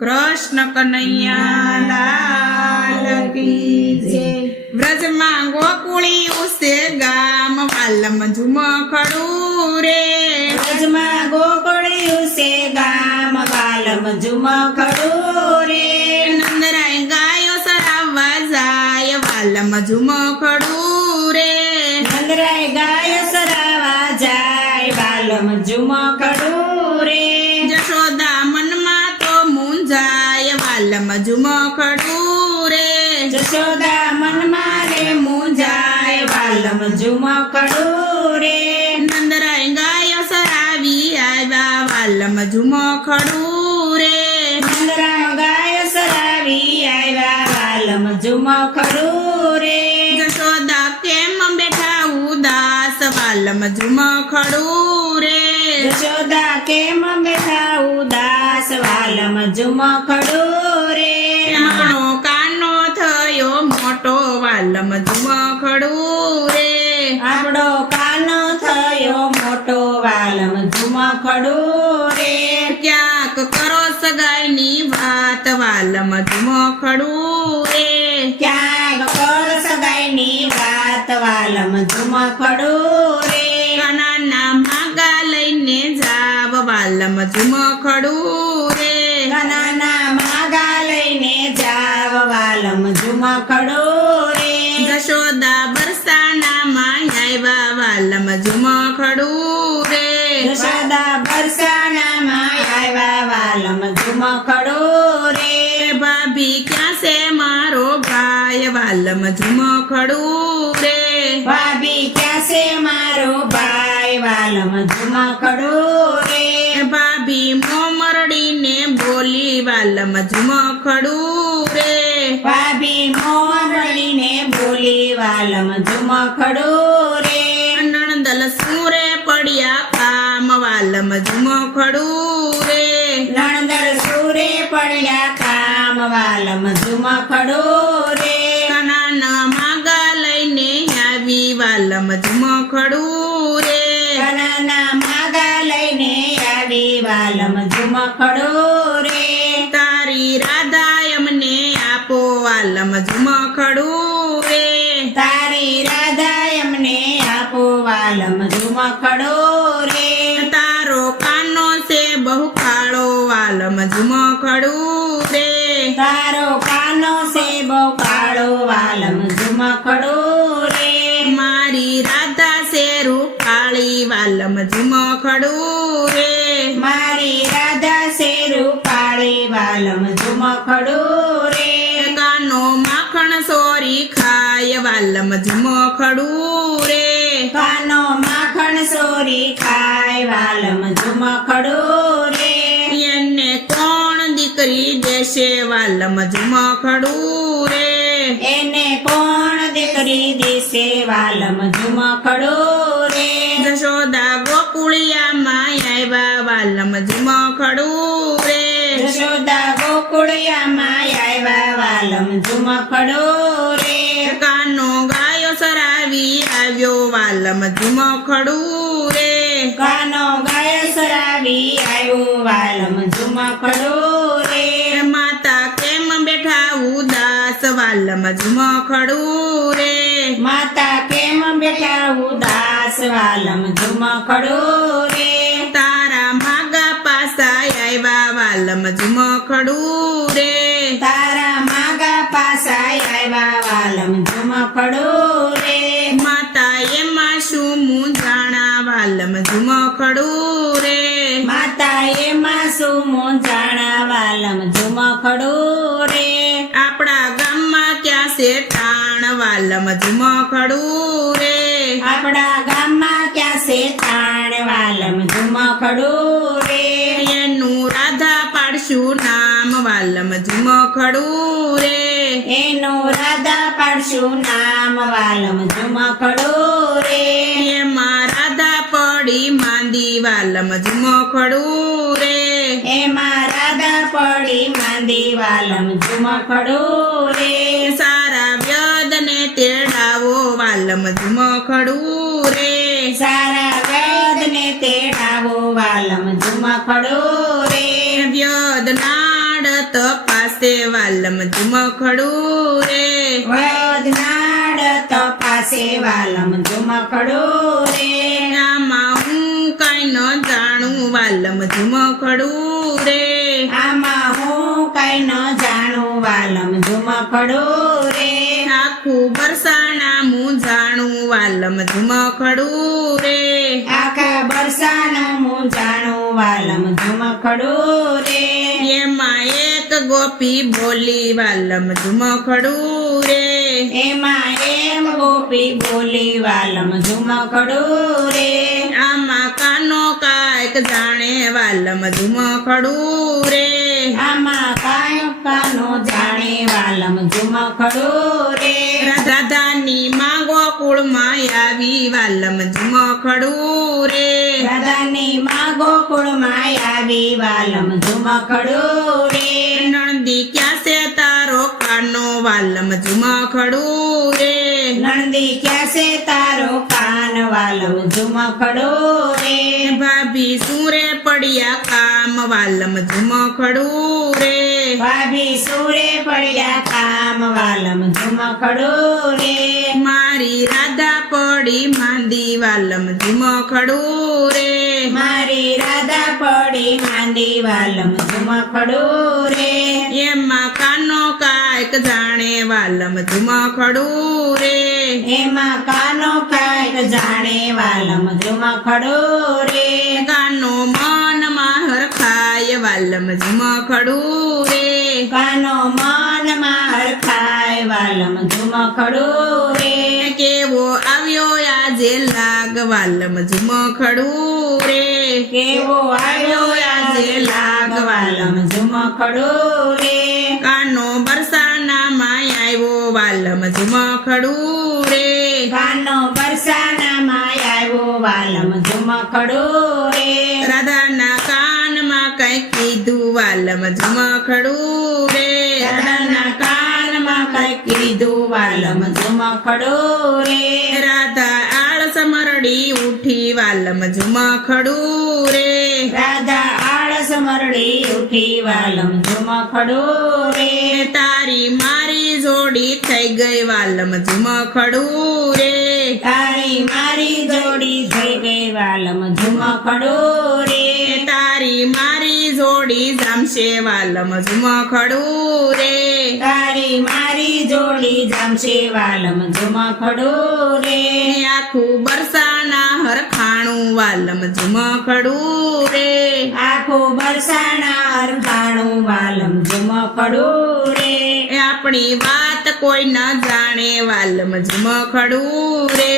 કૃષ્ણ કનૈયા લાલ કી જય। વ્રજમાં ગોકુળિયું છે ગામ વાલમ ઝુમખડું રે। વ્રજમાં ગોકુળિયું છે ગામ વાલમ ઝુમખડું રે। નંદરાય ગાયો સરાવવા જાય વાલમ ઝુમખડું રે। નંદરાય ગાયો સરાવા જાય વાલમ ઝુમખડું રે। જશોદા મનમાં તો મૂંઝાય વાલમ ઝુમખડું રે। જશોદા મનમાં રે મૂંઝાય વાલમ ઝુમખડું રે। નંદરાય ગાયો સરાવી આવ્યા વાલમ ઝુમખડું રે। નંદરાય ગાયો સરાવી આવ્યા વાલમ ઝુમખડું રે। જશોદા કેમ બેઠા ઉદાસ વાલમ ઝુમખડું રે। જશોદા કેમ બેઠા ઉદાસ વાલમ ઝુમખડું રે। આપણો કાનો થયો મોટો વાલમ ઝુમખડું રે। આપણો કાનો થયો મોટો વાલમ ઝુમખડું રે। ક્યાંક કરો સગાઈની વાત વાલમ ઝુમખડું રે। ક્યાંક કર સગાઈની વાત વાલમ ઝુમખડું રે। કાનાના માગા લઈને જાવ વાલમ ઝુમખડું રે। કાનાના માગા લઈને જાવ વાલમ ઝુમખડું રે। જશોદા બરસાનામાં આવ્યા વાલમ ઝુમખડું રે। જશોદા બરસાનામાં આવ્યા વાલમ ઝુમખડું રે। ભાભી ક્યાં છે મારો ભાઈ વાલમ ઝુમખડું રે। ભાભી ક્યાં છે મારો ભાઈ વાલમ ઝુમખડું રે। ભાભી મોમરડીને બોલી વાલમ ઝુમખડું રે। ભાભી મોરડીને બોલી વાલમ ઝુમખડું રે। નણંદલ સુરે પડ્યા કામ વાલમ ઝુમખડું રે। નણંદર સુરે પડ્યા કામ વાલમ ઝુમખડું રે। કાનાના માગા લઈને આવી વાલમ ઝુમખડું રે। કાનાના માગા લઈને આવી વાલમ ઝુમખડું રે। તારી રાધા એમને આપો વાલમ ઝુમખડું રે। તારી રાધા એમને આપો વાલમ ઝુમખડું રે। તારો કાનો છે બહુ કાળો વાલમ ઝુમખડું રે। તારો કાનો છે બહુ કાળો વાલમ ઝુમખડું રે। મારી રાધા છે રૂપાળી વાલમ ઝુમખડું રે। મારી રાધા છે રૂપાળી વાલમ ઝુમખડું રે। કાનો માખણ સોરી ખાય વાલમ ઝુમખડું રે। કાનો માખણ સોરી ખાય વાલમ ઝુમખડું રે। એને કોણ દીકરી દેશે વાલમ ઝુમખડું રે। એને કોણ દીકરી દેશે વાલમ ઝુમખડું રે। જશોદા ગોકુળિયામાં આવ્યા વાલમ ઝુમખડું રે। જશોદા ગોકુળિયામાં આવ્યા વાલમ ઝુમખડું રે। કાનો ગાયો સરાવી આવ્યો વાલમ ઝુમખડું રે। કાનો ગાયો સરાવી આવ્યો વાલમ ઝુમખડું રે। માતા કેમ બેઠા ઉદાસ વાલમ ઝુમખડું રે। માતા કેમ બેઠા ઉદાસ વાલમ ઝુમખડું રે। તારા માગા પાસા આવ્યા વાલમ ઝુમખડું રે। તારા માગા પાસા આવ્યા વાલમ ઝુમખડું રે। માતા એમાં શું મૂંઝાણા વાલમ ઝુમખડું રે। માતા એમાં શું મૂંઝાણા વાલમ ઝુમખડું રે। આપણા ગામમાં ક્યાં છે ટાણ વાલમ ઝુમખડું રે। આપણા ગામમાં ક્યાં છે તાણ વાલમ ઝુમખડું રે। એનું રાધા પાડશું નામ વાલમ ઝુમખડું રે। એનું રાધા પાડશું નામ વાલમ ઝુમખડું રે। એમાં રાધા પડી માંદી વાલમ ઝુમખડું રે। એમાં રાધા પડી માંદી વાલમ ઝુમખડું રે। સારા વ્યદને તેડાવો વાલમ ઝુમખડું રે। સારા વેદને તેડાવો વાલમ ઝુમખડું રે। વ્યદ નાડ તપાસે વાલમ ઝુમખડું રે વૈદનાડ તપાસે વાલમ ઝુમખડું રે આમાં હું કાંઈ ન જાણું વાલમ ઝુમખડું રે આમાં હું કઈ ન જાણું વાલમ ઝુમખડું રે આખું બરસાણા હું જાણું વાલમ ઝુમખડું રે આખા બરસાનું હું જાણું વાલમ ઝુમખડું રે એમાં એક ગોપી બોલી વાલમ ઝુમખડું રે એમાં એમ ગોપી બોલી વાલમ ઝુમખડું રે આમાં કાનો કાંઈક જાણે વાલમ ઝુમખડું રે આમાં કાયો કાનો જાણે વાલમ ઝુમખડું રે રાધાની માં ગોકુળમાં આવી વાલમ ઝુમખડું રે રાધાની માં ગોકુળમાં આવી વાલમ ઝુમખડું રે નણદી ક્યાં છે તારો કાનો વાલમ ઝુમખડું રે નંદી ક્યાં છે તારો કાન વાલમ ઝુમખડું રે ભાભી સુરે પડ્યા કામ વાલમ ઝુમખડું રે ભાભી સુરે પડ્યા કામ વાલમ ઝુમખડું રે મારી રાધા પડી માંદી વાલમ ઝુમખડું રે મારી રાધા પડી માંદી વાલમ ઝુમખડું રે એમાં કાનો કાંઈક જાણે વાલમ ઝુમખડું રે એમાં કાનો કાંઈક જાણે વાલમ ઝુમખડું રે કાનો મનમાં હરખાય વાલમ ઝુમખડું રે કાનો મનમાં હરખાય વાલમ ઝુમખડું રે કેવો આવ્યો આજે લાગ વાલમ ઝુમખડું રે કેવો આવ્યો આજે લાગ વાલમ ઝુમખડું રે કાનો બરસાનામાં આવ્યો વાલમ ઝુમખડું રે કાનો બરસાનામાં આવ્યો વાલમ ઝુમખડું રે રાધાના કાનમાં કઈ કીધું વાલમ ઝુમખડું રે રાધાના કાનમાં કઈ કીધું વાલમ ઝુમખડું રે રાધા આળસ મરડી ઉઠી વાલમ ઝુમખડું રે રાધા આળસ મરડી ઉઠી વાલમ ઝુમખડું રે તારી મારી જોડી થઈ ગઈ વાલમ ઝુમખડું રે તારી મારી જોડી થઈ ગઈ વાલમ ઝુમખડું રે તારી મારી જોડી જામશે વાલમ ઝુમખડું રે તારી મારી જોડી જામશે વાલમ ઝુમખડું રે આખું બરસાના હરખાણું વાલમ ઝુમખડું રે આખું બરસાના હરખાણું વાલમ ઝુમખડું રે આપણી વાત કોઈ ન જાણે વાલમ ઝુમખડું રે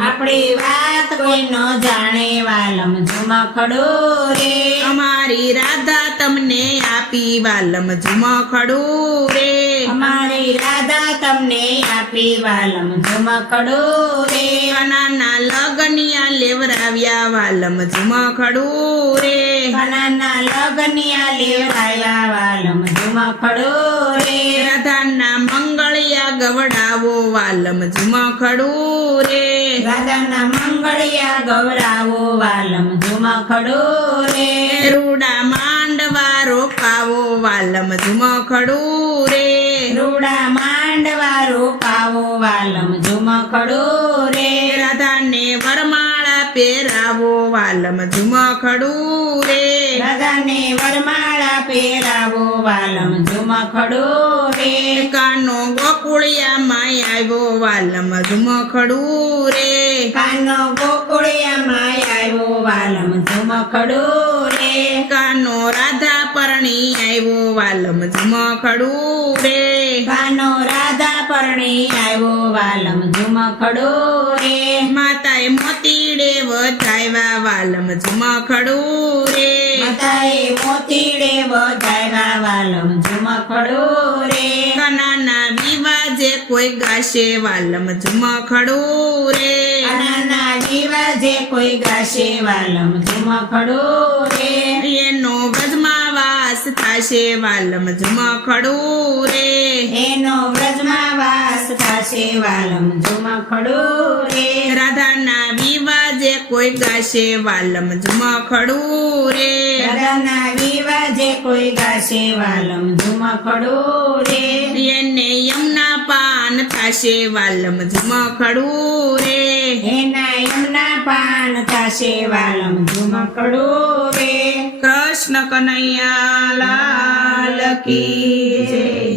આપણી વાત કોઈ ન જાણે વાલમ ઝુમખડું રે અમારી રાધા તમને આપી વાલમ ઝુમખડું રે અમારી રાધા તમને આપી વાલમ ઝુમખડું રે નાના લગનિયા લેવરાવ્યા વાલમ ઝુમખડું રે કનાના લગનિયા લેવરાયા વાલમ ઝુમખડું રે રાધાના મંગળિયા ગવડાવો વાલમ ઝુમખડું રે રાધાના મંગળિયા ગૌરાવો વાલમ ઝુમખડું રે રૂડા માંડવા રોપાવો વાલમ ઝુમખડું રે રૂડા માંડવા રોપાવો વાલમ ઝુમખડું રે રાધાને વરમાળા પહેરાવો વાલમ ઝુમખડું રે રાધાને વરમાળા પહેરાવો વાલમ ઝુમખડું રે કાનો ગોકુળિયામાં આવ્યો વાલમ ઝુમખડું રે કાનો ગોકુળિયામાં આવ્યો વાલમ ઝુમખડું રે કાનો રાધા પરણી આવ્યો વાલમ ઝુમખડું રે કાનો રાધા પરણી આવ્યો વાલમ ઝુમખડું રે માતાએ મોતીડે વધાવ્યા વાલમ ઝુમખડું રે માતાએ મોતીડે વધાવ્યા વાલમ ઝુમખડું રે કનાના વિવાજે કોઈ ગાશે વાલમ ઝુમખડું રે કનાના વિવાજે કોઈ ગાશે વાલમ ઝુમખડું રે એનો વ્રજમાં વાસ વાસ થાશે વાલમ ઝુમખડું રે એનો વ્રજમાં વાસ થાશે વાલમ ઝુમખડું રે રાધાના વિવાજે કોઈ ગાશે વાલમ ઝુમખડું રે રાધાના વિવાજે કોઈ ગાશે વાલમ ઝુમખડું રે એને યમુના પાન થાશે વાલમ ઝુમખડું રે એના યમના પાન થાશે વાલમ ઝુમખડું રે કૃષ્ણ કનૈયા લાલ કી જય